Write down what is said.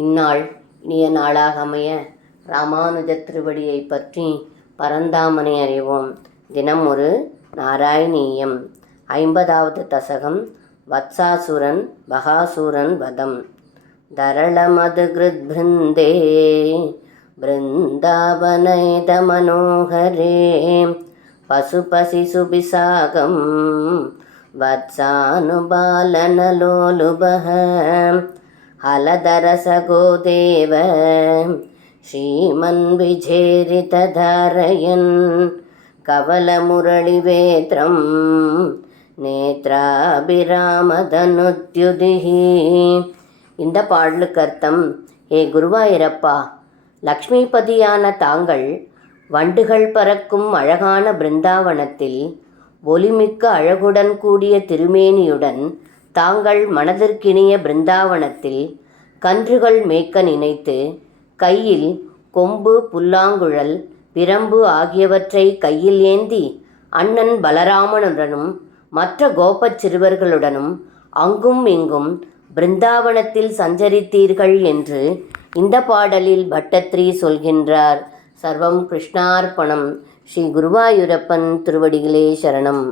இந்நாள் இனிய நாளாக அமைய ராமானுஜ திருவடியை பற்றி பரந்தாமனை அறிவோம். தினம் ஒரு நாராயணீயம். 50வது தசகம். வத்சாசுரன் பகாசூரன் வதம். தரளமது கிருத்பிருந்தே பிருந்தாவனேத மனோகரே பசுபசி சுபிசாகம் வத்சானுபாலனலோலுபஹ ஹலதரசகோதேவ ஸ்ரீமன் விஜேரிததாரயன் கவலமுரளிவேத்ரம் நேத்ராபிராமதனுத்யுதிஹி. இந்த பாடலுக்கு அர்த்தம்: ஏ குருவாயூரப்பா, லக்ஷ்மிபதியான தாங்கள் வண்டுகள் பறக்கும் அழகான பிருந்தாவனத்தில் ஒலிமிக்க அழகுடன் கூடிய திருமேனியுடன் தாங்கள் மனதிற்கினிய பிருந்தாவனத்தில் கன்றுகள் மேய்க்க நினைத்து கையில் கொம்பு, புல்லாங்குழல், பிரம்பு ஆகியவற்றை கையில் ஏந்தி அண்ணன் பலராமனுடனும் மற்ற கோபச் சிறுவர்களுடனும் அங்கும் இங்கும் பிருந்தாவனத்தில் சஞ்சரித்தீர்கள் என்று இந்த பாடலில் பட்டத்ரி சொல்கின்றார். சர்வம் கிருஷ்ணார்ப்பணம். ஸ்ரீ குருவாயூரப்பன் திருவடிகளே சரணம்.